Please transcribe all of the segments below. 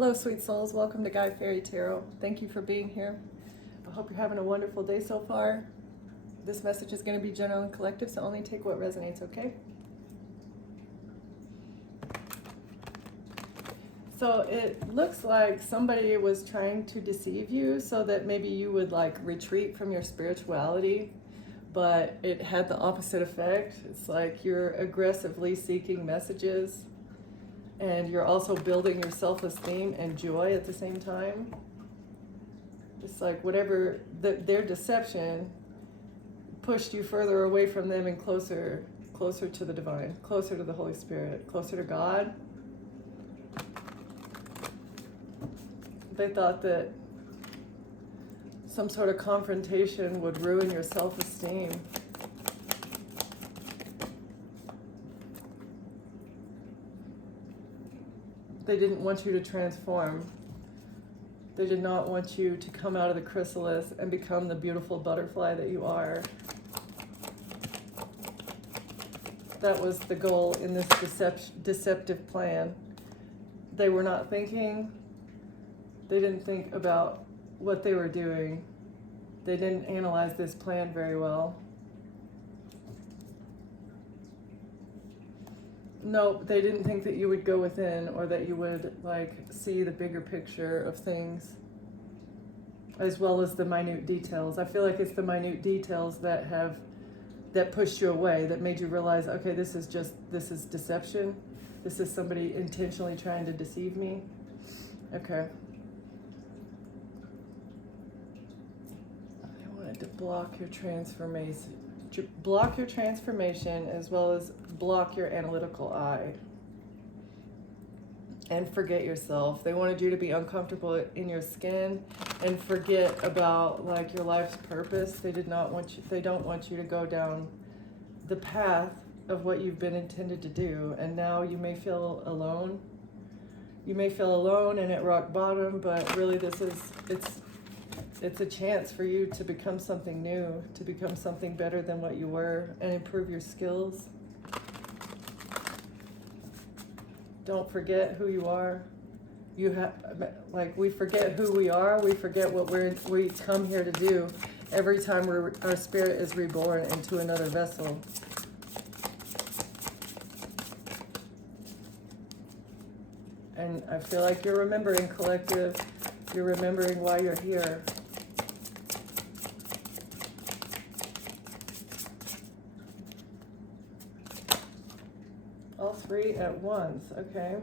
Hello, sweet souls. Welcome to Guy Fairy Tarot. Thank you for being here. I hope you're having a wonderful day so far. This message is going to be general and collective, so only take what resonates, okay? So it looks like somebody was trying to deceive you so that maybe you would like retreat from your spirituality, but it had the opposite effect. It's like you're aggressively seeking messages, and you're also building your self-esteem and joy at the same time. It's like whatever their deception pushed you further away from them and closer to the divine, closer to the Holy Spirit, closer to God. They thought that some sort of confrontation would ruin your self-esteem. They didn't want you to transform. They did not want you to come out of the chrysalis and become the beautiful butterfly that you are. That was the goal in this deceptive plan. They were not thinking. They didn't think about what they were doing. They didn't analyze this plan very well. No, they didn't think that you would go within, or that you would like see the bigger picture of things, as well as the minute details. I feel like it's the minute details that pushed you away, that made you realize, okay, this is deception. This is somebody intentionally trying to deceive me. Okay. I wanted to block your transformation. Block your transformation, as well as block your analytical eye, and forget yourself. They wanted you to be uncomfortable in your skin and forget about like your life's purpose. They don't want you to go down the path of what you've been intended to do. And now you may feel alone. You may feel alone and at rock bottom, but really it's a chance for you to become something new, to become something better than what you were, and improve your skills. Don't forget who you are. We forget who we are. We forget what we come here to do every time our spirit is reborn into another vessel. And I feel like you're remembering, collective. You're remembering why you're here. All three at once, okay.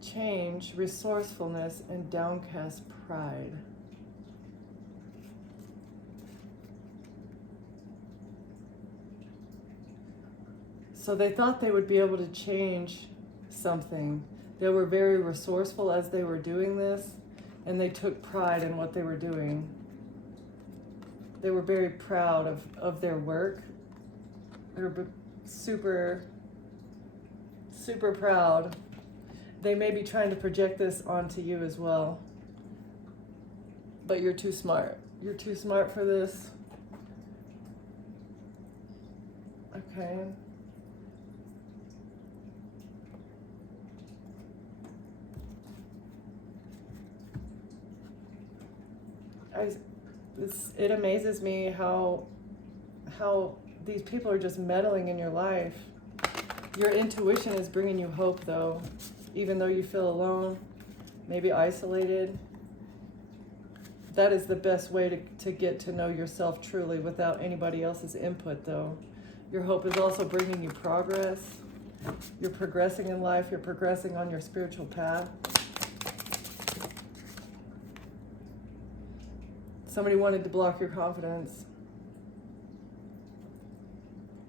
Change, resourcefulness, and downcast pride. So they thought they would be able to change something. They were very resourceful as they were doing this, and they took pride in what they were doing. They were very proud of their work. They were super, super proud. They may be trying to project this onto you as well. But you're too smart. You're too smart for this. Okay. It amazes me how these people are just meddling in your life. Your intuition is bringing you hope, though, even though you feel alone, maybe isolated. That is the best way to get to know yourself truly without anybody else's input, though. Your hope is also bringing you progress. You're progressing in life. You're progressing on your spiritual path. Somebody wanted to block your confidence.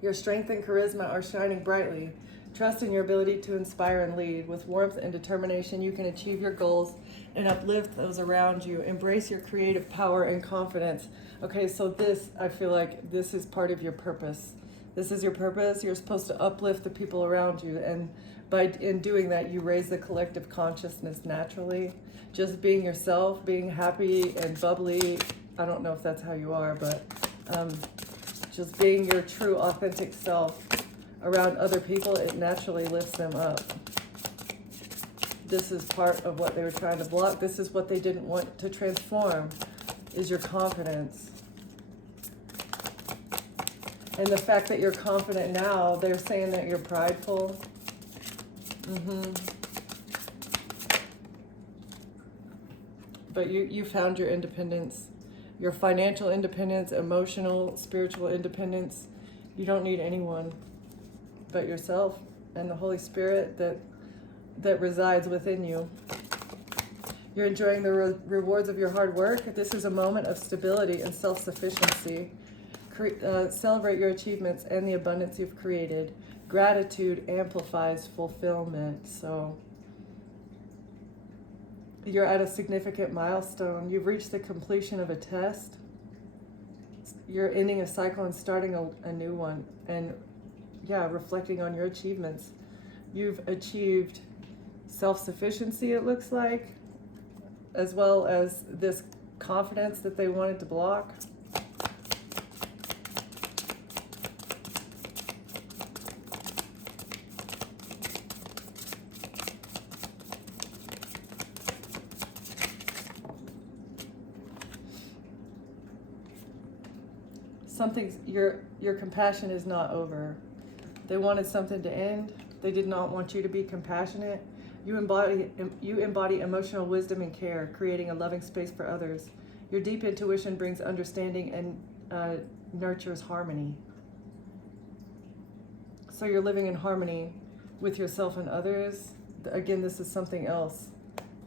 Your strength and charisma are shining brightly. Trust in your ability to inspire and lead. With warmth and determination, you can achieve your goals and uplift those around you. Embrace your creative power and confidence. Okay, so I feel like this is part of your purpose. This is your purpose. You're supposed to uplift the people around you, and in doing that, you raise the collective consciousness naturally. Just being yourself, being happy and bubbly. I don't know if that's how you are, but just being your true, authentic self around other people, it naturally lifts them up. This is part of what they were trying to block. This is what they didn't want to transform, is your confidence. And the fact that you're confident now, they're saying that you're prideful. But you found your independence, your financial independence, emotional, spiritual independence. You don't need anyone but yourself and the Holy Spirit that resides within you. You're enjoying the rewards of your hard work. This is a moment of stability and self-sufficiency. Celebrate your achievements and the abundance you've created. Gratitude amplifies fulfillment. So you're at a significant milestone. You've reached the completion of a test. You're ending a cycle and starting a new one. And yeah, reflecting on your achievements. You've achieved self-sufficiency, it looks like, as well as this confidence that they wanted to block. Your compassion is not over. They wanted something to end. They did not want you to be compassionate. You embody emotional wisdom and care, creating a loving space for others. Your deep intuition brings understanding and nurtures harmony. So you're living in harmony with yourself and others. Again, this is something else.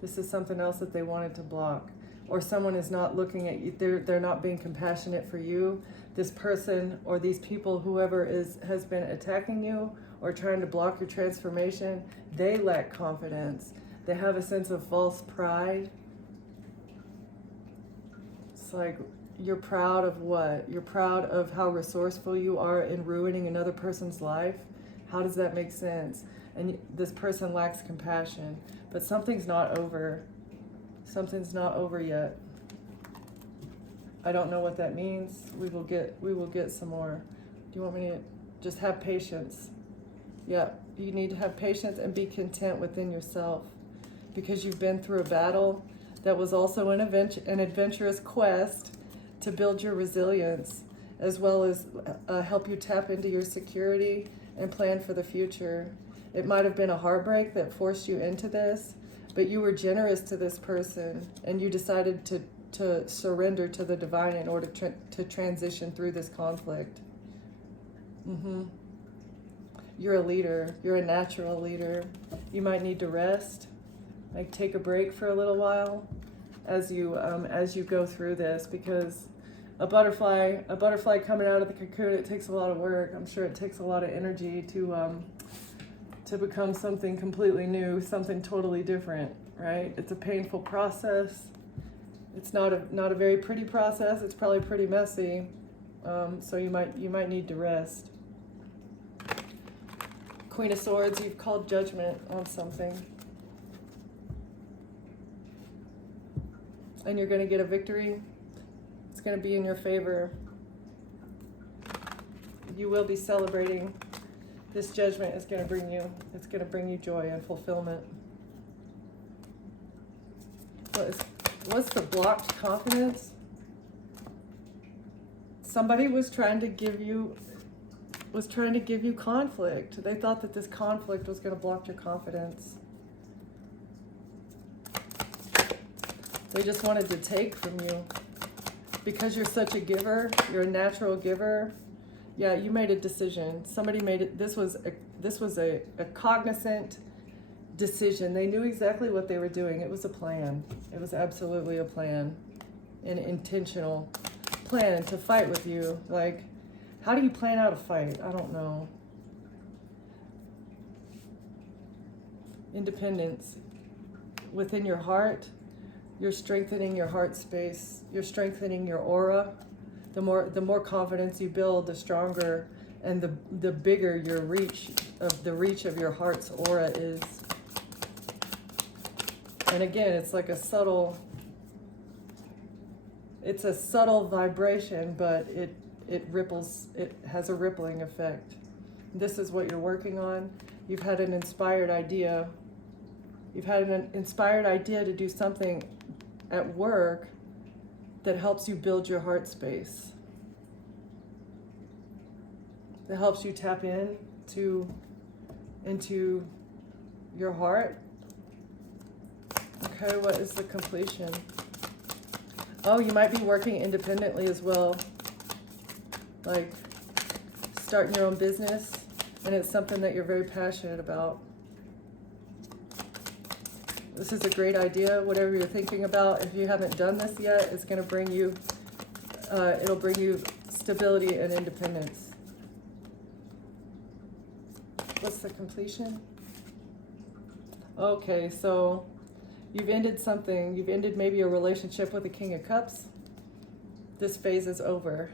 This is something else that they wanted to block. Or someone is not looking at you, they're not being compassionate for you. This person or these people, whoever has been attacking you or trying to block your transformation, they lack confidence. They have a sense of false pride. It's like, you're proud of what? You're proud of how resourceful you are in ruining another person's life? How does that make sense? And this person lacks compassion, but something's not over. Something's not over yet. I don't know what that means. We will get some more. Do you want me to just have patience? Yeah, you need to have patience and be content within yourself, because you've been through a battle that was also an adventurous quest to build your resilience, as well as help you tap into your security and plan for the future. It might have been a heartbreak that forced you into this, but you were generous to this person, and you decided to surrender to the divine in order to transition through this conflict. You're a leader. You're a natural leader. You might need to rest, like take a break for a little while as you go through this, because a butterfly coming out of the cocoon, it takes a lot of work. I'm sure it takes a lot of energy to become something completely new, something totally different, right? It's a painful process. It's not a very pretty process. It's probably pretty messy. So you might need to rest. Queen of Swords, you've called judgment on something. And you're going to get a victory. It's going to be in your favor. You will be celebrating. This judgment is going to bring you joy and fulfillment. What's the blocked confidence? Somebody was trying to give you conflict. They thought that this conflict was going to block your confidence. They just wanted to take from you. Because you're such a giver, you're a natural giver. Yeah, you made a decision. Somebody made it. This was a cognizant decision. They knew exactly what they were doing. It was a plan. It was absolutely a plan, an intentional plan to fight with you. Like, how do you plan out a fight? I don't know. Independence. Within your heart, you're strengthening your heart space. You're strengthening your aura. The more confidence you build, the stronger and the bigger your reach of your heart's aura is. And again, it's like a subtle vibration, but it ripples, it has a rippling effect. This is what you're working on. You've had an inspired idea. You've had an inspired idea to do something at work that helps you build your heart space. That helps you tap into your heart. Okay, what is the completion? Oh, you might be working independently as well. Like starting your own business, and it's something that you're very passionate about. This is a great idea, whatever you're thinking about. If you haven't done this yet, it's going to bring you, it'll bring you stability and independence. What's the completion? Okay, so you've ended something. You've ended maybe a relationship with the King of Cups. This phase is over.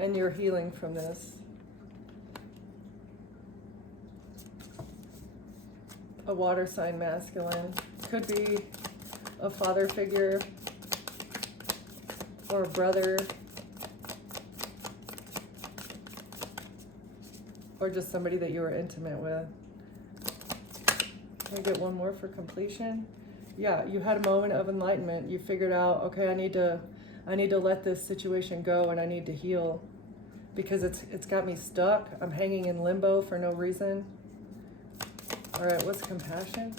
And you're healing from this. A water sign masculine. Could be a father figure or a brother, or just somebody that you were intimate with. Can I get one more for completion? Yeah, you had a moment of enlightenment. You figured out, okay, I need to let this situation go, and I need to heal because it's got me stuck. I'm hanging in limbo for no reason. All right, what's compassion?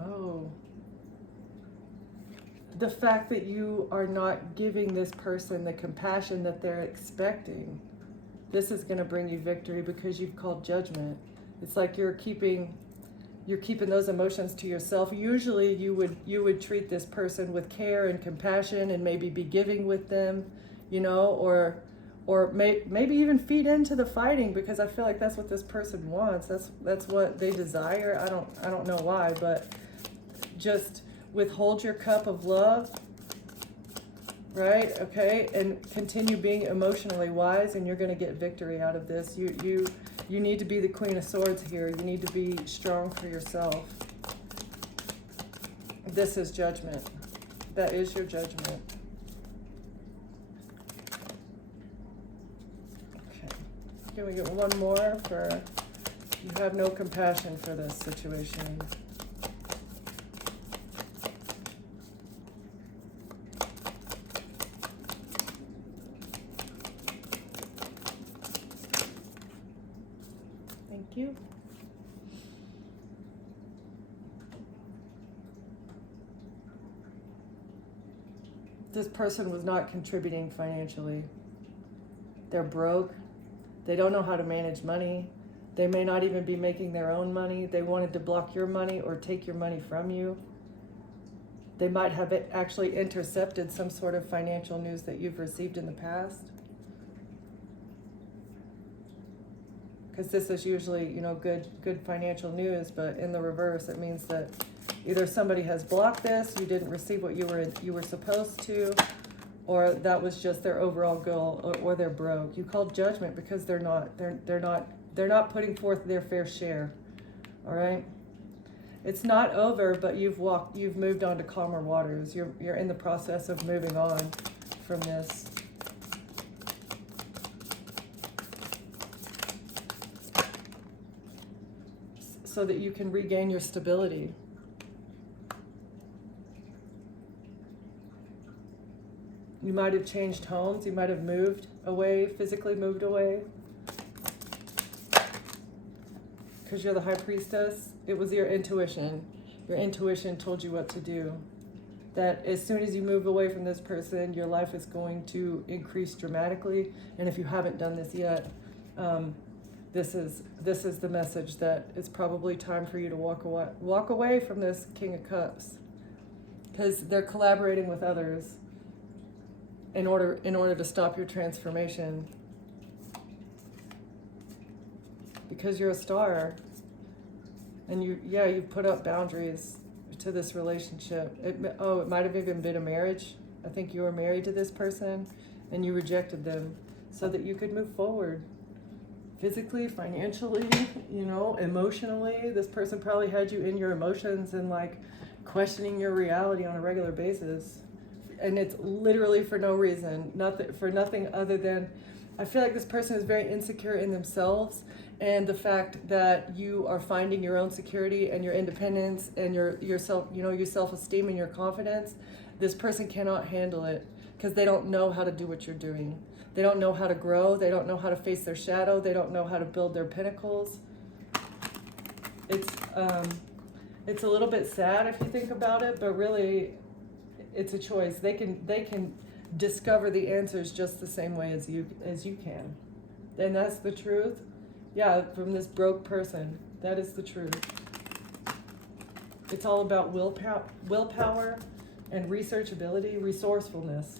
Oh. The fact that you are not giving this person the compassion that they're expecting. This is going to bring you victory because you've called judgment. It's like you're keeping those emotions to yourself. Usually you would treat this person with care and compassion and maybe be giving with them, or maybe even feed into the fighting, because I feel like that's what this person wants. That's what they desire. I don't know why, but just withhold your cup of love. Right? Okay, and continue being emotionally wise, and you're going to get victory out of this. You need to be the Queen of Swords here. You need to be strong for yourself. This is judgment. That is your judgment. Okay. Can we get one more for you have no compassion for this situation? Thank you. This person was not contributing financially. They're broke. They don't know how to manage money. They may not even be making their own money. They wanted to block your money or take your money from you. They might have actually intercepted some sort of financial news that you've received in the past. Because this is usually, good financial news, but in the reverse, it means that either somebody has blocked this, you didn't receive what you were supposed to, or that was just their overall goal, or they're broke. You called judgment because they're not putting forth their fair share. All right, it's not over, but you've moved on to calmer waters. You're in the process of moving on from this. So that you can regain your stability. You might have changed homes. You might have moved away, physically moved away. Because you're the High Priestess, it was your intuition. Your intuition told you what to do. That as soon as you move away from this person, your life is going to increase dramatically. And if you haven't done this yet, this is the message that it's probably time for you to walk away from this King of Cups, because they're collaborating with others. in order to stop your transformation. Because you're a star, and you put up boundaries to this relationship. It might have even been a marriage. I think you were married to this person, and you rejected them so that you could move forward. Physically, financially, emotionally. This person probably had you in your emotions and like questioning your reality on a regular basis. And it's literally for no reason, nothing other than, I feel like this person is very insecure in themselves, and the fact that you are finding your own security and your independence and your self-esteem and your confidence, this person cannot handle it because they don't know how to do what you're doing. They don't know how to grow. They don't know how to face their shadow. They don't know how to build their pinnacles. It's a little bit sad if you think about it, but really, it's a choice. They can discover the answers just the same way as you can, and that's the truth. Yeah, from this broke person, that is the truth. It's all about willpower and researchability, resourcefulness.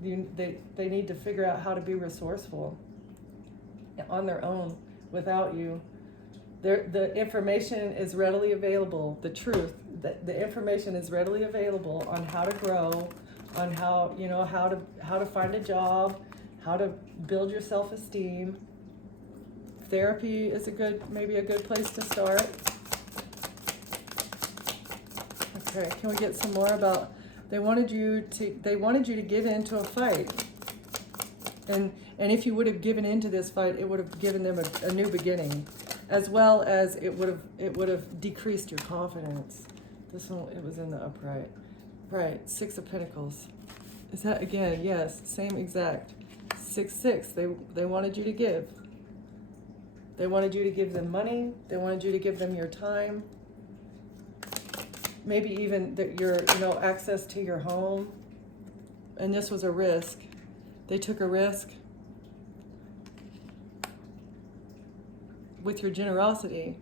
They need to figure out how to be resourceful on their own without you. The information is readily available. The truth, the information is readily available on how to grow, on how to find a job, how to build your self-esteem. Therapy is maybe a good place to start. Okay, can we get some more about? They wanted you to give in to a fight, and if you would have given into this fight, it would have given them a new beginning, as well as it would have decreased your confidence. This one, it was in the upright, right? 6 of Pentacles. Is that again? Yes, same exact 6. They wanted you to give. They wanted you to give them money. They wanted you to give them your time. Maybe even your access to your home. And this was a risk. They took a risk with your generosity.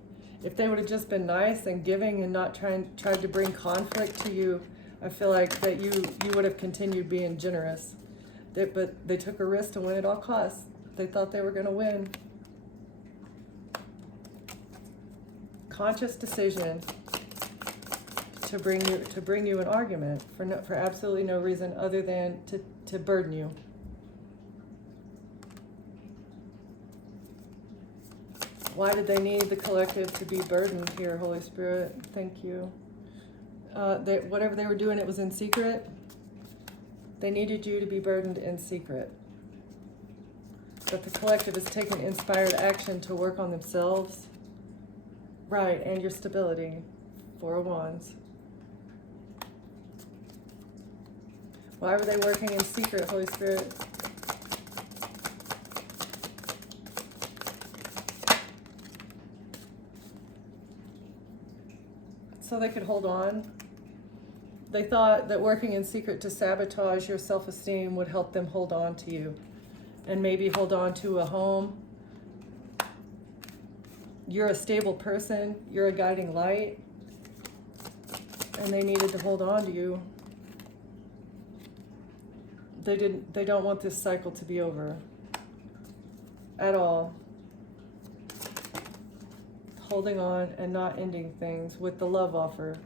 If they would have just been nice and giving and not tried to bring conflict to you, I feel like that you would have continued being generous. But they took a risk to win at all costs. They thought they were going to win. Conscious decision to bring you an argument for absolutely no reason other than to burden you. Why did they need the collective to be burdened here, Holy Spirit? Thank you. Whatever they were doing, it was in secret. They needed you to be burdened in secret. But the collective is taking inspired action to work on themselves. Right, and your stability. 4 of Wands. Why were they working in secret, Holy Spirit? So they could hold on. They thought that working in secret to sabotage your self-esteem would help them hold on to you. And maybe hold on to a home. You're a stable person. You're a guiding light. And they needed to hold on to you. They don't want this cycle to be over. At all. Holding on and not ending things with the love offer.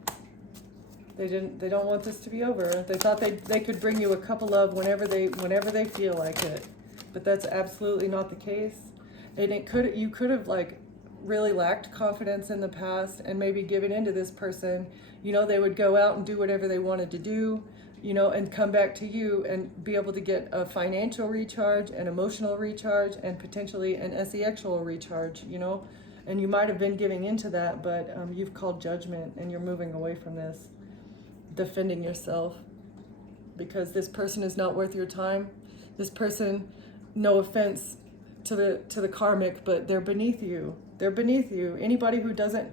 They don't want this to be over. They thought they could bring you a cup of love whenever they feel like it. But that's absolutely not the case. And you could have like really lacked confidence in the past and maybe given into this person. They would go out and do whatever they wanted to do, and come back to you and be able to get a financial recharge, an emotional recharge, and potentially an sexual recharge, And you might have been giving into that, but you've called judgment and you're moving away from this, defending yourself, because this person is not worth your time. This person, no offense to the karmic, but they're beneath you. They're beneath you. Anybody who doesn't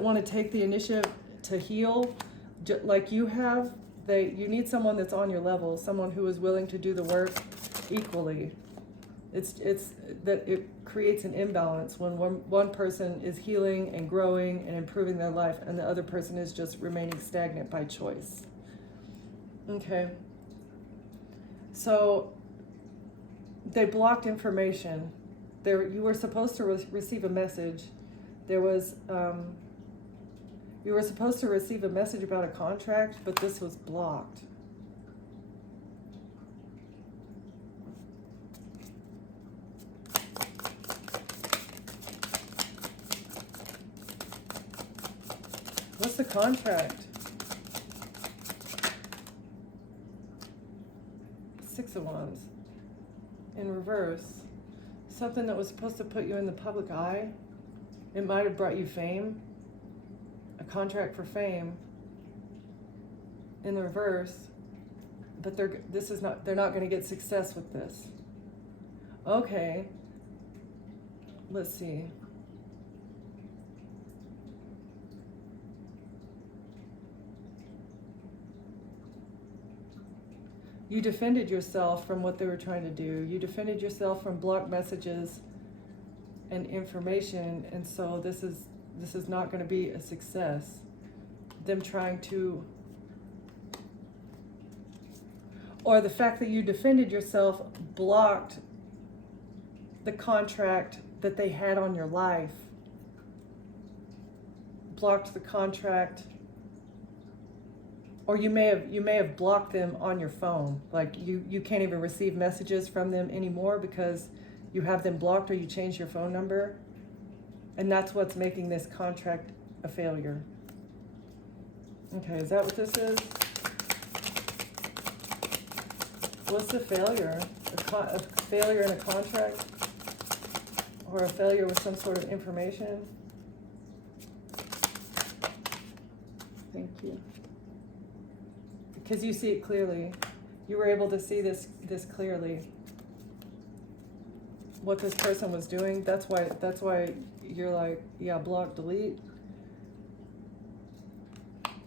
want to take the initiative to heal, like you have, you need someone that's on your level, someone who is willing to do the work equally. It's that it creates an imbalance when one person is healing and growing and improving their life, and the other person is just remaining stagnant by choice. Okay. So they blocked information. You were supposed to receive a message. There was, you were supposed to receive a message about a contract, but this was blocked. What's the contract? Six of Wands. In reverse. Something that was supposed to put you in the public eye. It might have brought you fame. A contract for fame. In the reverse. But they're not going to get success with this. Okay. Let's see. You defended yourself from what they were trying to do. You defended yourself from blocked messages and information, and so this is not going to be a success. Them trying to, or the fact that you defended yourself blocked the contract that they had on your life. Blocked the contract. Or you may have blocked them on your phone. Like you can't even receive messages from them anymore because you have them blocked, or you changed your phone number. And that's what's making this contract a failure. Okay, is that what this is? What's the failure? A failure in a contract? Or a failure with some sort of information? Thank you. Because you see it clearly. You were able to see this clearly. What this person was doing. That's why you're like, yeah, block, delete.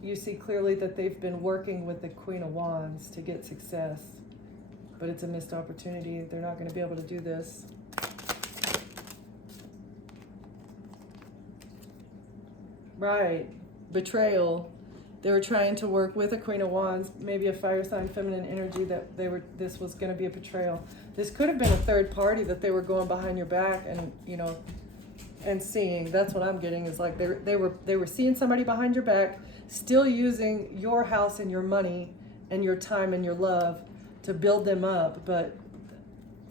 You see clearly that they've been working with the Queen of Wands to get success. But it's a missed opportunity. They're not going to be able to do this. Right. Betrayal. They were trying to work with a Queen of Wands, maybe a fire sign, feminine energy, that this was going to be a betrayal. This could have been a third party that they were going behind your back and, and seeing. That's what I'm getting, is like they were seeing somebody behind your back, still using your house and your money and your time and your love to build them up. But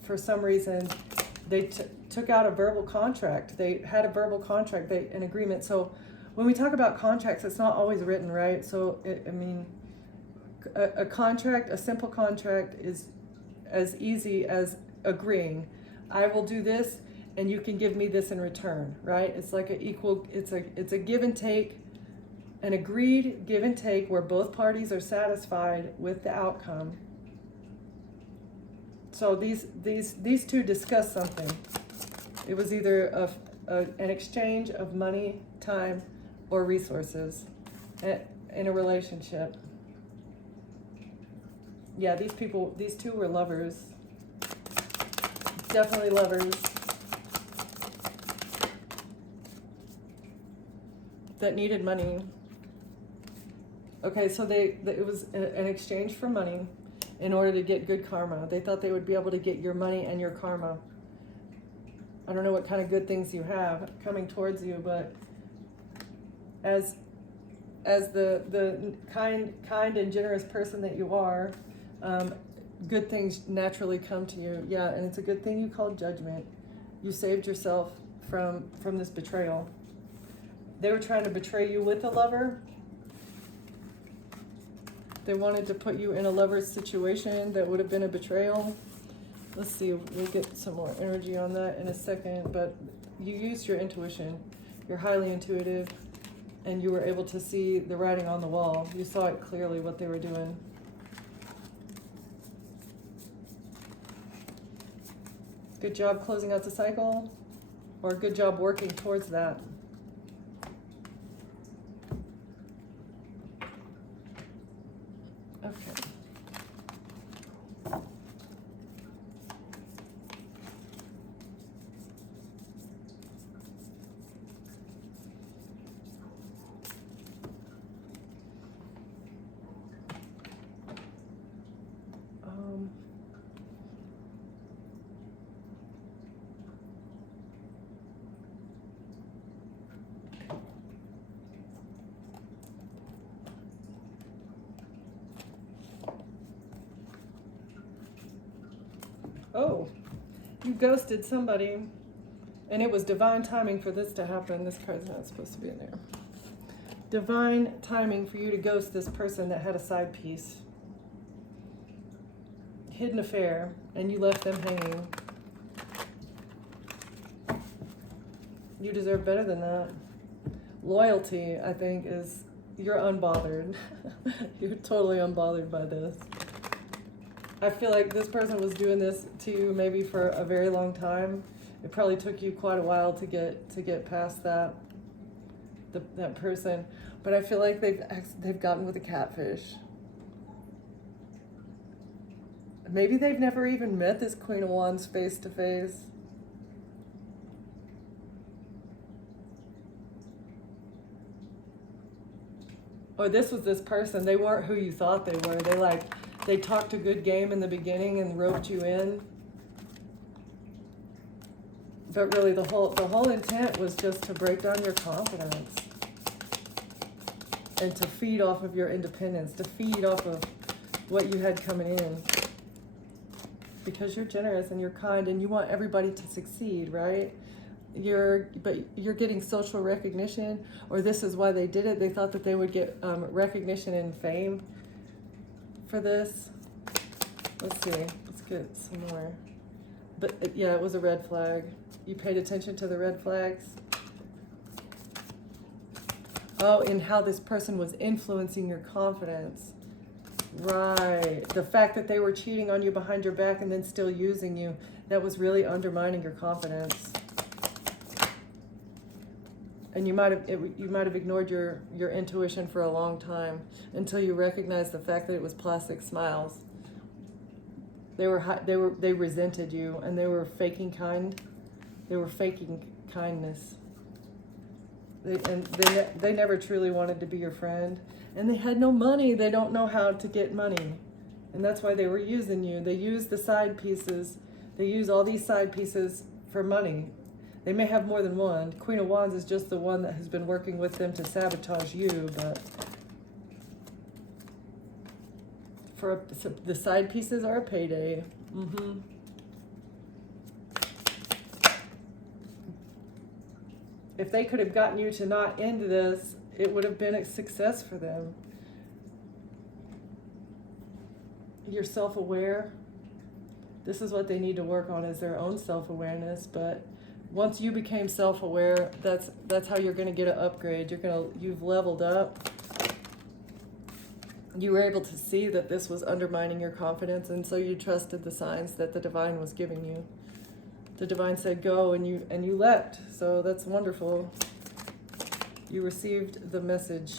for some reason, they took out a verbal contract. They had a verbal contract, an agreement. So when we talk about contracts, it's not always written, right? So, a contract, a simple contract, is as easy as agreeing. I will do this, and you can give me this in return, right? It's like it's a give and take, an agreed give and take where both parties are satisfied with the outcome. So these two discussed something. It was either an exchange of money, time, or resources in a relationship. Yeah, these two were lovers. Definitely lovers. That needed money. Okay, so it was an exchange for money in order to get good karma. They thought they would be able to get your money and your karma. I don't know what kind of good things you have coming towards you, but as the kind and generous person that you are, good things naturally come to you. Yeah, and it's a good thing you called judgment. You saved yourself from this betrayal. They were trying to betray you with a lover. They wanted to put you in a lover's situation that would have been a betrayal. Let's see, we'll get some more energy on that in a second, but you used your intuition. You're highly intuitive, and you were able to see the writing on the wall. You saw it clearly what they were doing. Good job closing out the cycle, or good job working towards that. Okay. Oh, you ghosted somebody. And it was divine timing for this to happen. This card's not supposed to be in there. Divine timing for you to ghost this person that had a side piece. Hidden affair, and you left them hanging. You deserve better than that. Loyalty, I think, is you're unbothered. You're totally unbothered by this. I feel like this person was doing this to you maybe for a very long time. It probably took you quite a while to get past that person, but I feel like they've gotten with a catfish. Maybe they've never even met this Queen of Wands face to face. Or this was this person. They weren't who you thought they were. They talked a good game in the beginning and roped you in. But really the whole intent was just to break down your confidence and to feed off of your independence, to feed off of what you had coming in. Because you're generous and you're kind and you want everybody to succeed, right? But you're getting social recognition, or this is why they did it. They thought that they would get recognition and fame for this. Let's see, let's get some more. But yeah, it was a red flag. You paid attention to the red flags. Oh, and how this person was influencing your confidence. Right. The fact that they were cheating on you behind your back and then still using you, that was really undermining your confidence. And you might have ignored your intuition for a long time until you recognized the fact that it was plastic smiles. They resented you, and they were faking kind. They were faking kindness. They never truly wanted to be your friend, and they had no money. They don't know how to get money, and that's why they were using you. They use the side pieces. They use all these side pieces for money. They may have more than one. Queen of Wands is just the one that has been working with them to sabotage you, but the side pieces are a payday. Mm-hmm. If they could have gotten you to not end this, it would have been a success for them. You're self-aware. This is what they need to work on, is their own self-awareness. But once you became self-aware, that's how you're going to get an upgrade. You've leveled up. You were able to see that this was undermining your confidence, and so you trusted the signs that the divine was giving you. The divine said go, and you leapt. So that's wonderful. You received the message.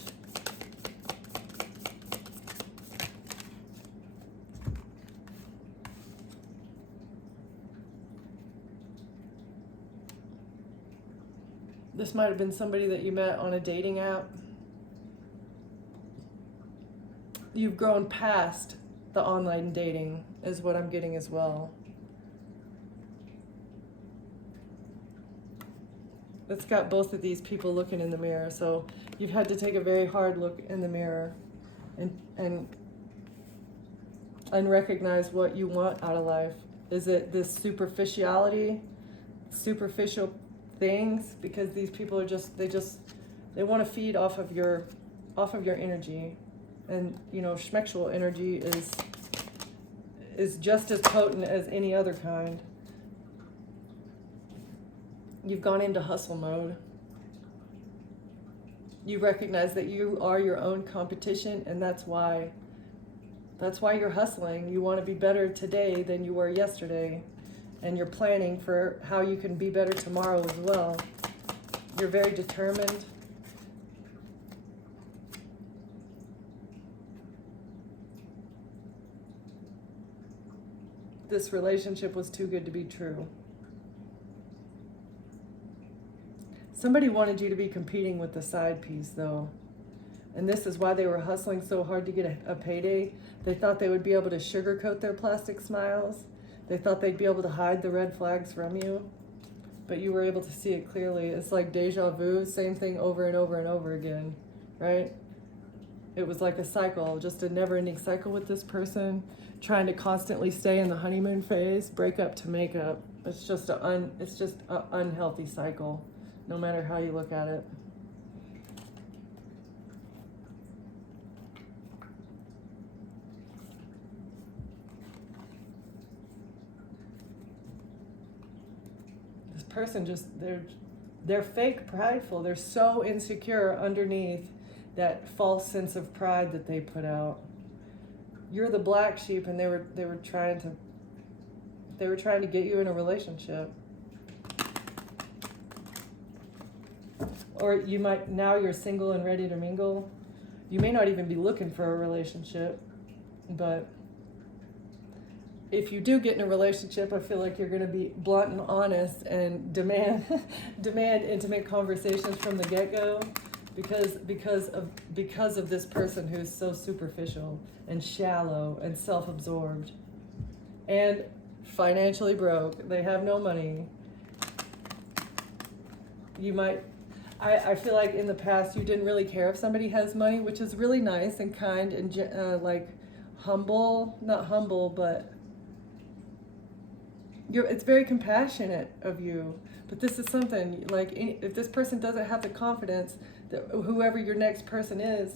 This might have been somebody that you met on a dating app. You've grown past the online dating, is what I'm getting as well. It's got both of these people looking in the mirror, so you've had to take a very hard look in the mirror and recognize what you want out of life. Is it this superficial things? Because these people are they want to feed off of your energy, and schmexual energy is just as potent as any other kind. You've gone into hustle mode. You recognize that you are your own competition, and that's why you're hustling. You want to be better today than you were yesterday, and you're planning for how you can be better tomorrow as well. You're very determined. This relationship was too good to be true. Somebody wanted you to be competing with the side piece, though. And this is why they were hustling so hard to get a payday. They thought they would be able to sugarcoat their plastic smiles. They thought they'd be able to hide the red flags from you. But you were able to see it clearly. It's like deja vu, same thing over and over and over again, right? It was like a cycle, just a never-ending cycle with this person. trying to constantly stay in the honeymoon phase, breakup to makeup. It's just an unhealthy cycle, no matter how you look at it. This person just, they're fake prideful. They're so insecure underneath that false sense of pride that they put out. You're the black sheep, and they were trying to get you in a relationship. Or you might, now you're single and ready to mingle. You may not even be looking for a relationship, but if you do get in a relationship, I feel like you're going to be blunt and honest and demand intimate conversations from the get-go, because of this person who's so superficial and shallow and self-absorbed and financially broke. They have no money. You might, I feel like in the past you didn't really care if somebody has money, which is really nice and kind and like humble, not humble, but it's very compassionate of you. But this is something like, if this person doesn't have the confidence that whoever your next person is,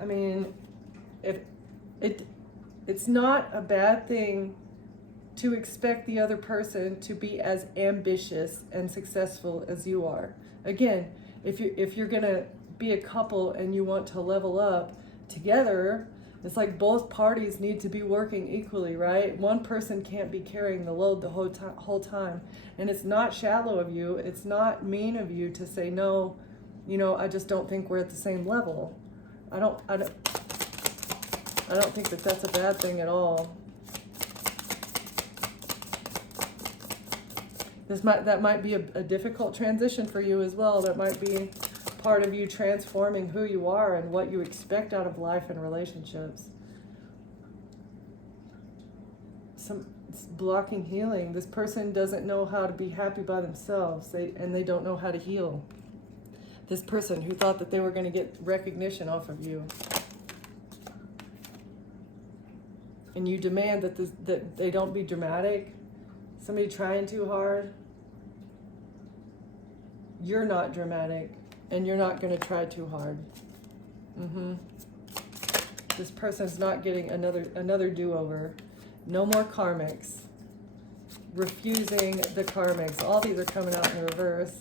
I mean, it's not a bad thing to expect the other person to be as ambitious and successful as you are. Again, if you're gonna be a couple and you want to level up together, it's like both parties need to be working equally, right? One person can't be carrying the load the whole time. And it's not shallow of you, it's not mean of you to say, no, I just don't think we're at the same level. I don't think that that's a bad thing at all. That might be a difficult transition for you as well. That might be part of you transforming who you are and what you expect out of life and relationships. It's blocking healing. This person doesn't know how to be happy by themselves, and they don't know how to heal. This person who thought that they were going to get recognition off of you. And you demand that they don't be dramatic. Somebody trying too hard. You're not dramatic, and you're not going to try too hard. This person's not getting another do-over. No more karmics. Refusing the karmics. All these are coming out in reverse.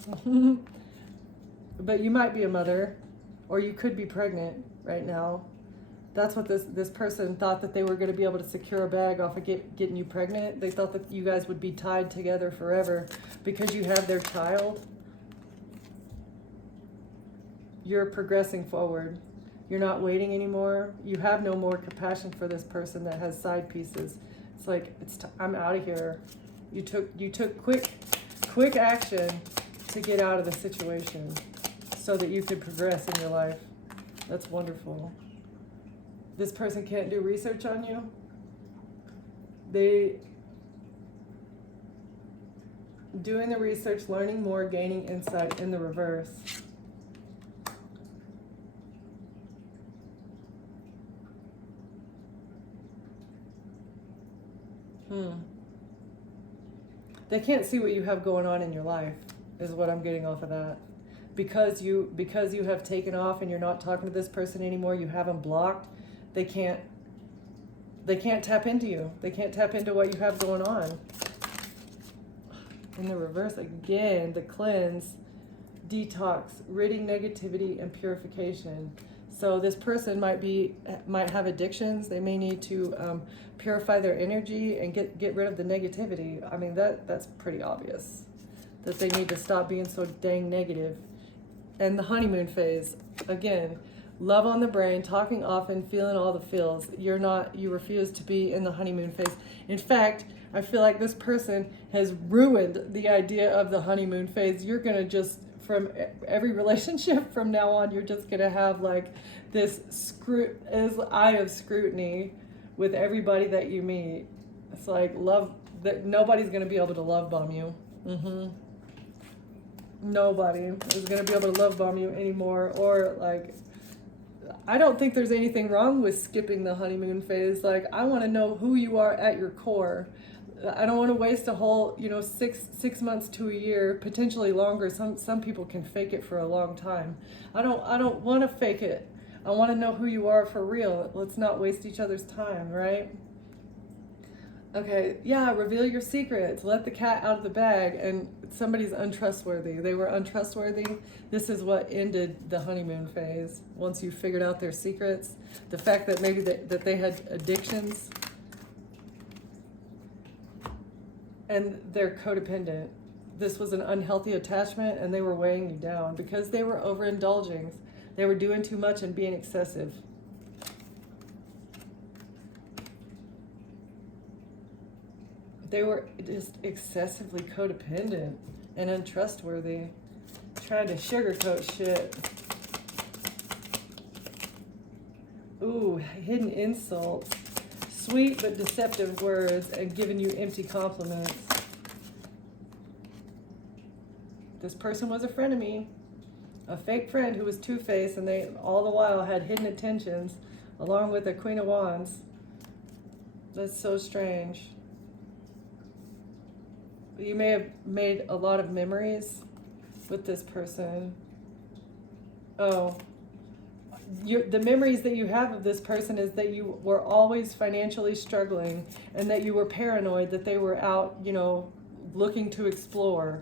But you might be a mother, or you could be pregnant right now. That's what this person thought, that they were going to be able to secure a bag off of getting you pregnant. They thought that you guys would be tied together forever because you have their child. You're progressing forward. You're not waiting anymore. You have no more compassion for this person that has side pieces. It's like, I'm out of here. You took quick action to get out of the situation so that you could progress in your life. That's wonderful. This person can't do research on you. Doing the research, learning more, gaining insight in the reverse. They can't see what you have going on in your life, is what I'm getting off of that. Because you have taken off and you're not talking to this person anymore, you have them blocked, they can't tap into you. They can't tap into what you have going on. In the reverse, again, the cleanse, detox, ridding negativity and purification. So this person might have addictions. They may need to purify their energy and get rid of the negativity. I mean, that's pretty obvious, that they need to stop being so dang negative. And the honeymoon phase, again, love on the brain, talking often, feeling all the feels. You refuse to be in the honeymoon phase. In fact, I feel like this person has ruined the idea of the honeymoon phase. You're gonna just, from every relationship from now on, you're just gonna have like this eye of scrutiny with everybody that you meet. It's like nobody's gonna be able to love bomb you. Nobody is gonna be able to love bomb you anymore, or like, I don't think there's anything wrong with skipping the honeymoon phase. Like, I want to know who you are at your core. I don't want to waste a whole, 6 months to a year, potentially longer. Some people can fake it for a long time. I don't want to fake it. I want to know who you are for real. Let's not waste each other's time, right? Okay, yeah, reveal your secrets. Let the cat out of the bag. And somebody's untrustworthy. They were untrustworthy. This is what ended the honeymoon phase. Once you figured out their secrets, the fact that maybe that they had addictions, and they're codependent. This was an unhealthy attachment, and they were weighing you down because they were overindulging. They were doing too much and being excessive. They were just excessively codependent and untrustworthy, trying to sugarcoat shit. Ooh, hidden insults, sweet but deceptive words, and giving you empty compliments. This person was a frenemy, a fake friend who was two-faced, and they all the while had hidden intentions, along with the Queen of Wands. That's so strange. You may have made a lot of memories with this person. Oh, the memories that you have of this person is that you were always financially struggling, and that you were paranoid that they were out, looking to explore.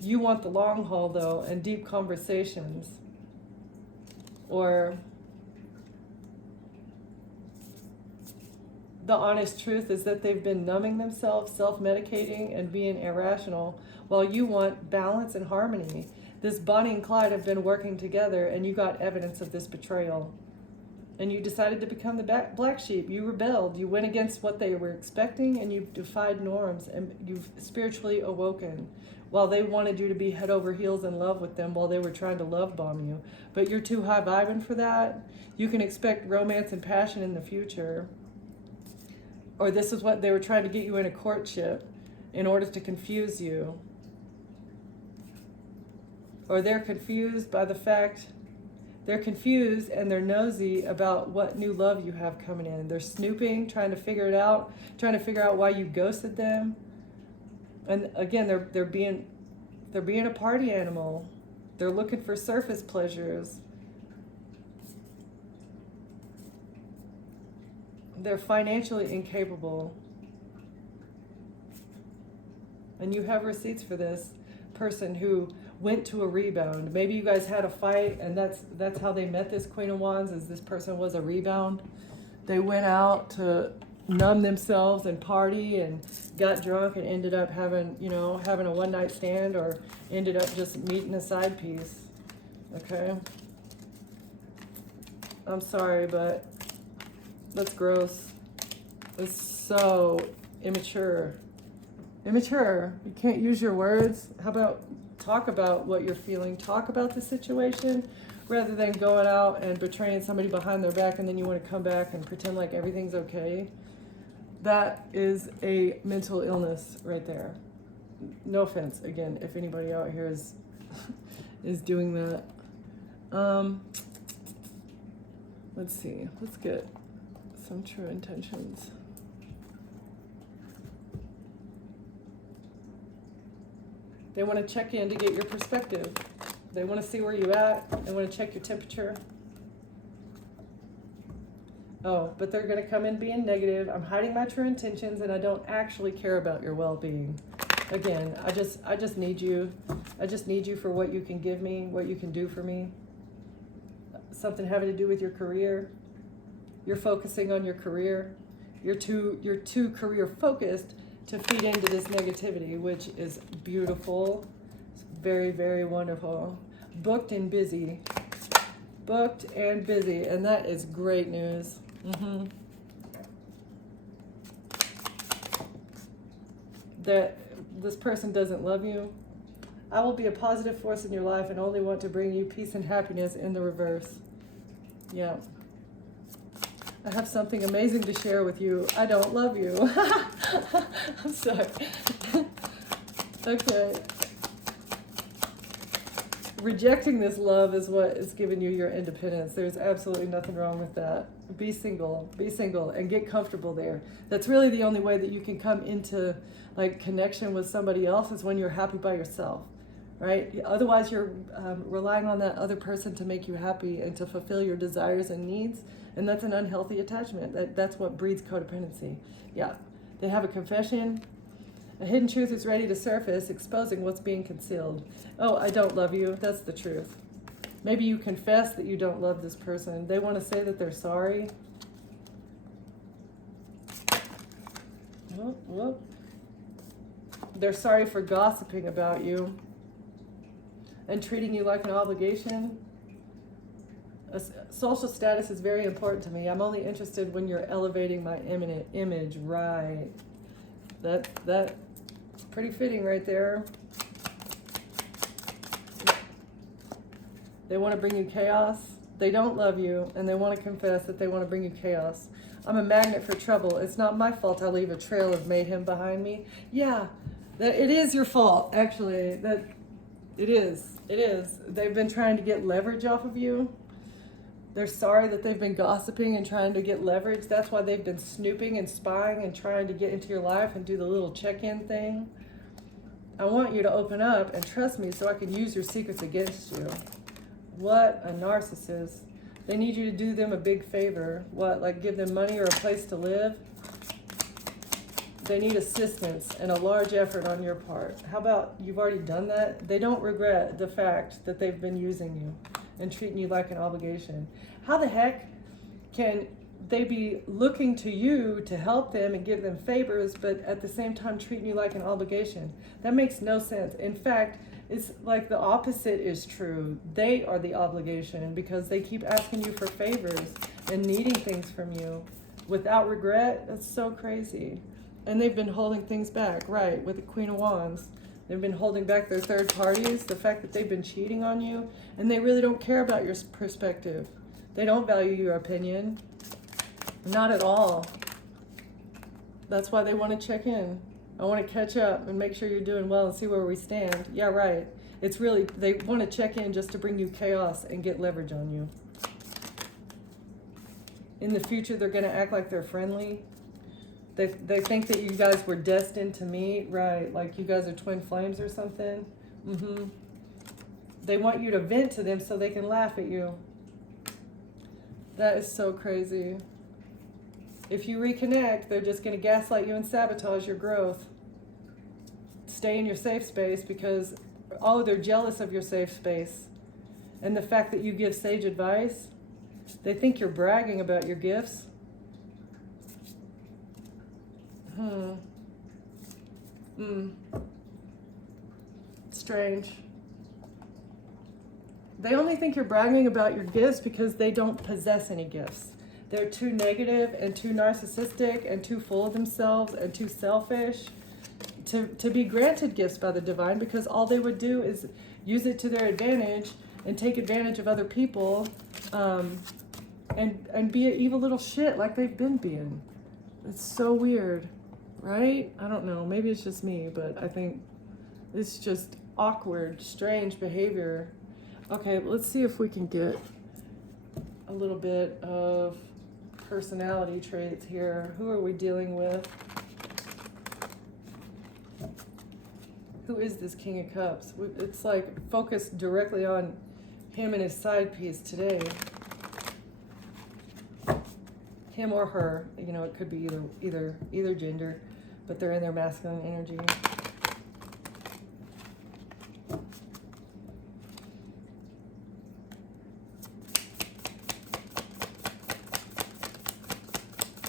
You want the long haul, though, and deep conversations. Or the honest truth is that they've been numbing themselves, self-medicating, and being irrational, while you want balance and harmony. This Bonnie and Clyde have been working together, and you got evidence of this betrayal. And you decided to become the black sheep. You rebelled. You went against what they were expecting, and you defied norms, and you've spiritually awoken. While they wanted you to be head over heels in love with them, while they were trying to love bomb you. But you're too high vibing for that. You can expect romance and passion in the future. Or this is what they were trying to get you in a courtship in order to confuse you. Or they're confused by the fact, they're confused and they're nosy about what new love you have coming in. They're snooping, trying to figure it out, trying to figure out why you ghosted them. And again, they're being a party animal. They're looking for surface pleasures. They're financially incapable. And you have receipts for this person who went to a rebound. Maybe you guys had a fight, and that's how they met this Queen of Wands, is this person was a rebound. They went out to numb themselves and party and got drunk and ended up having a one-night stand, or ended up just meeting a side piece. Okay? I'm sorry, but that's gross. It's so immature. Immature. You can't use your words. How about talk about what you're feeling? Talk about the situation rather than going out and betraying somebody behind their back, and then you want to come back and pretend like everything's okay. That is a mental illness right there. No offense, again, if anybody out here is doing that. Let's see. Let's get some true intentions. They want to check in to get your perspective. They want to see where you're at. They want to check your temperature. Oh, but they're going to come in being negative. I'm hiding my true intentions, and I don't actually care about your well-being. Again, I just need you. I just need you for what you can give me, what you can do for me. Something having to do with your career. You're focusing on your career. You're too career focused to feed into this negativity, which is beautiful. It's very, very wonderful. Booked and busy. Booked and busy, and that is great news. That this person doesn't love you. I will be a positive force in your life and only want to bring you peace and happiness in the reverse. Yeah. I have something amazing to share with you. I don't love you. I'm sorry. Okay. rejecting this love is what is giving you your independence. There's absolutely nothing wrong with that. Be single, and get comfortable there. That's really the only way that you can come into like connection with somebody else is when you're happy by yourself, right? Otherwise, you're relying on that other person to make you happy and to fulfill your desires and needs, and that's an unhealthy attachment. That's what breeds codependency. Yeah, they have a confession. A hidden truth is ready to surface, exposing what's being concealed. Oh, I don't love you. That's the truth. Maybe you confess that you don't love this person. They want to say that they're sorry. Whoop. They're sorry for gossiping about you and treating you like an obligation. Social status is very important to me. I'm only interested when you're elevating my eminent image. Right. That's pretty fitting right there. They want to bring you chaos. They don't love you, and they want to confess that they want to bring you chaos. I'm a magnet for trouble. It's not my fault I leave a trail of mayhem behind me. Yeah, it is your fault, actually. That it is. It is. They've been trying to get leverage off of you. They're sorry that they've been gossiping and trying to get leverage. That's why they've been snooping and spying and trying to get into your life and do the little check-in thing. I want you to open up and trust me so I can use your secrets against you. What a narcissist. They need you to do them a big favor. What, like give them money or a place to live? They need assistance and a large effort on your part. How about you've already done that? They don't regret the fact that they've been using you and treating you like an obligation. How the heck can they be looking to you to help them and give them favors, but at the same time treating you like an obligation? That makes no sense. In fact, it's like the opposite is true. They are the obligation because they keep asking you for favors and needing things from you without regret. That's so crazy. And they've been holding things back, right, with the Queen of Wands. They've been holding back their third parties, the fact that they've been cheating on you, and they really don't care about your perspective. They don't value your opinion. Not at all. That's why they want to check in. I want to catch up and make sure you're doing well and see where we stand. Yeah, right. It's really, they want to check in just to bring you chaos and get leverage on you. In the future, they're going to act like they're friendly. They think that you guys were destined to meet, right? Like you guys are twin flames or something. They want you to vent to them so they can laugh at you. That is so crazy. If you reconnect, they're just going to gaslight you and sabotage your growth. Stay in your safe space because, they're jealous of your safe space. And the fact that you give sage advice, they think you're bragging about your gifts. Strange. They only think you're bragging about your gifts because they don't possess any gifts. They're too negative and too narcissistic and too full of themselves and too selfish to be granted gifts by the divine, because all they would do is use it to their advantage and take advantage of other people and be an evil little shit like they've been being. It's so weird, right? I don't know. Maybe it's just me, but I think it's just awkward, strange behavior. Okay, let's see if we can get a little bit of personality traits here. Who are we dealing with? Who is this King of Cups? It's like focused directly on him and his side piece today. Him or her, it could be either gender, but they're in their masculine energy.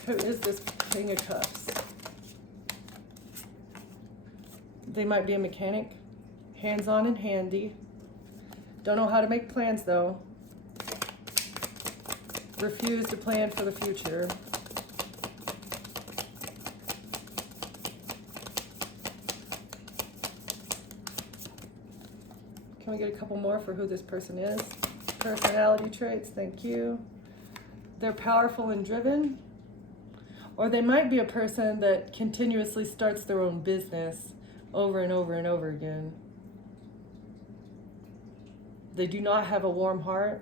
Who is this King of Cups? They might be a mechanic, hands-on and handy. Don't know how to make plans though. Refuse to plan for the future. Can we get a couple more for who this person is? Personality traits, thank you. They're powerful and driven. Or they might be a person that continuously starts their own business over and over and over again. They do not have a warm heart.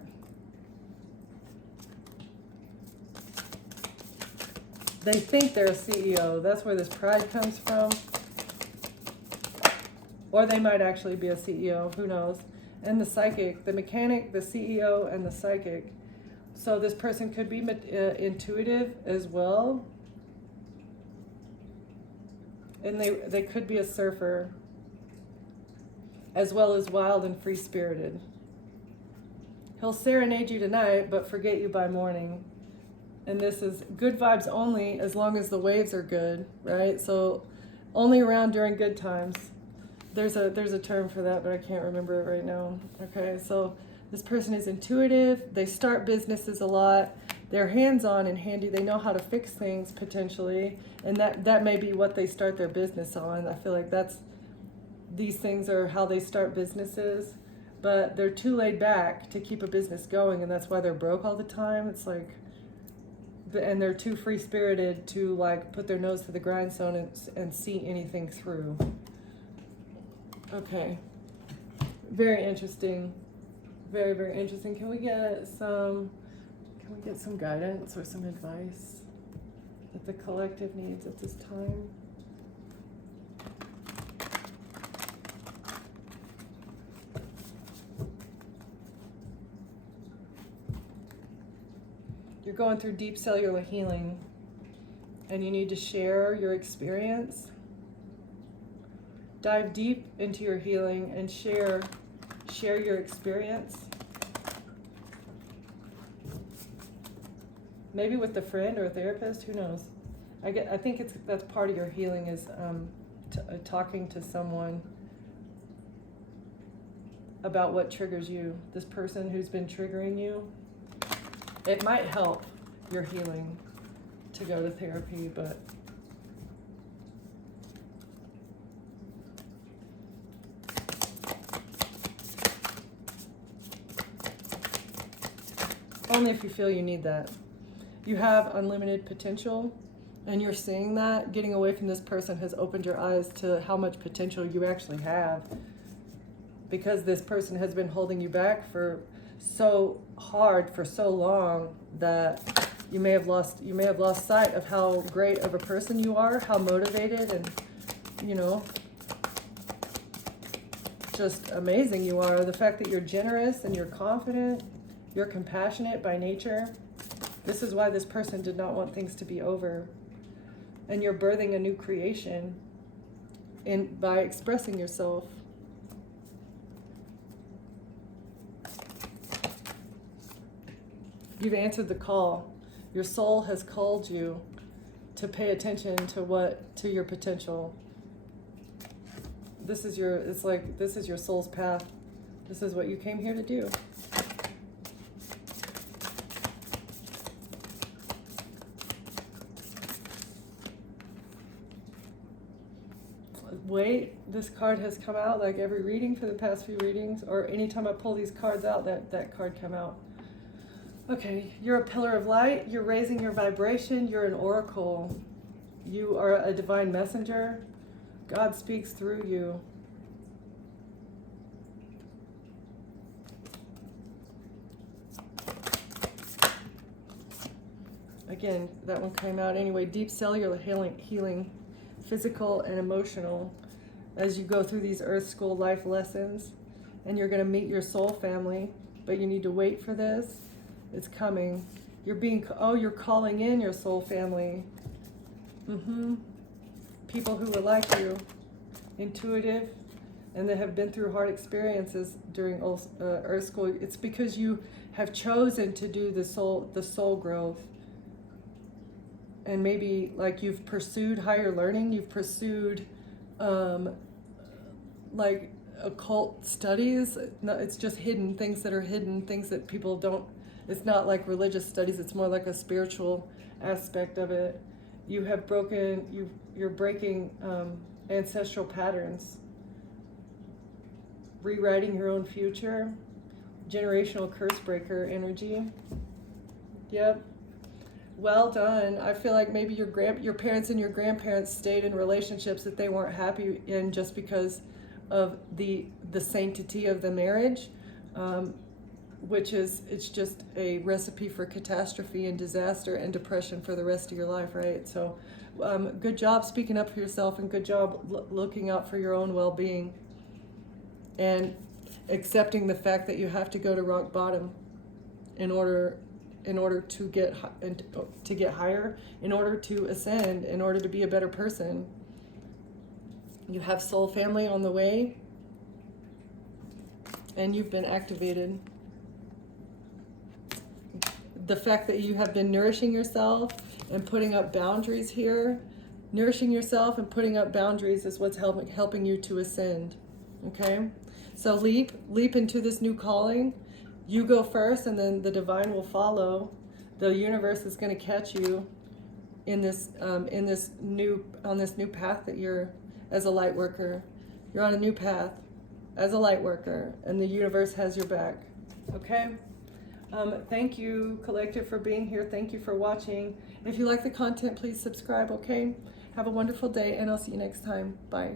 They think they're a CEO. That's where this pride comes from. Or they might actually be a CEO, who knows. And the psychic, the mechanic, the CEO, and the psychic. So this person could be intuitive as well. And they could be a surfer, as well as wild and free-spirited. He'll serenade you tonight, but forget you by morning. And this is good vibes only as long as the waves are good, right? So only around during good times. There's a term for that, but I can't remember it right now. Okay, so this person is intuitive. They start businesses a lot. They're hands-on and handy. They know how to fix things potentially, and that may be what they start their business on. I feel like these things are how they start businesses, but they're too laid back to keep a business going, and that's why they're broke all the time. It's like, and they're too free-spirited to like put their nose to the grindstone and see anything through. Okay, very interesting, very, very interesting. Can we get some guidance or some advice that the collective needs at this time? You're going through deep cellular healing, and you need to share your experience. Dive deep into your healing and share your experience. Maybe with a friend or a therapist, who knows? I think that's part of your healing is talking to someone about what triggers you. This person who's been triggering you. It might help your healing to go to therapy, but only if you feel you need that. You have unlimited potential, and you're seeing that. Getting away from this person has opened your eyes to how much potential you actually have, because this person has been holding you back for so hard for so long that you may have lost sight of how great of a person you are, how motivated and, just amazing you are. The fact that you're generous and you're confident, you're compassionate by nature. This is why this person did not want things to be over. And you're birthing a new creation by expressing yourself. You've answered the call. Your soul has called you to pay attention to your potential. This is your soul's path. This is what you came here to do. Wait, this card has come out like every reading for the past few readings, or anytime I pull these cards out, that card come out. Okay, you're a pillar of light, you're raising your vibration, you're an oracle, you are a divine messenger, God speaks through you. Again, that one came out anyway. Deep cellular healing, physical and emotional, as you go through these Earth School life lessons, and you're going to meet your soul family, but you need to wait for this. It's coming. You're calling in your soul family. People who are like you, intuitive, and that have been through hard experiences during Earth School. It's because you have chosen to do the soul growth. And maybe like you've pursued higher learning, you've pursued like occult studies. No, it's just hidden, things that are hidden, things that people don't. It's not like religious studies, it's more like a spiritual aspect of it. You're breaking ancestral patterns, rewriting your own future, generational curse breaker energy. Yep. Well done. I feel like maybe your parents and your grandparents stayed in relationships that they weren't happy in just because of the sanctity of the marriage. which is, it's just a recipe for catastrophe and disaster and depression for the rest of your life, right? So good job speaking up for yourself, and good job looking out for your own well-being, and accepting the fact that you have to go to rock bottom in order to get higher, in order to ascend, in order to be a better person. You have soul family on the way, and you've been activated. The fact that you have been nourishing yourself and putting up boundaries here, nourishing yourself and putting up boundaries is what's helping you to ascend. Okay? So leap into this new calling. You go first, and then the divine will follow. The universe is going to catch you on this new path that you're, as a light worker. You're on a new path as a light worker, and the universe has your back. Okay? Thank you, Collective, for being here. Thank you for watching. If you like the content, please subscribe, okay? Have a wonderful day, and I'll see you next time. Bye.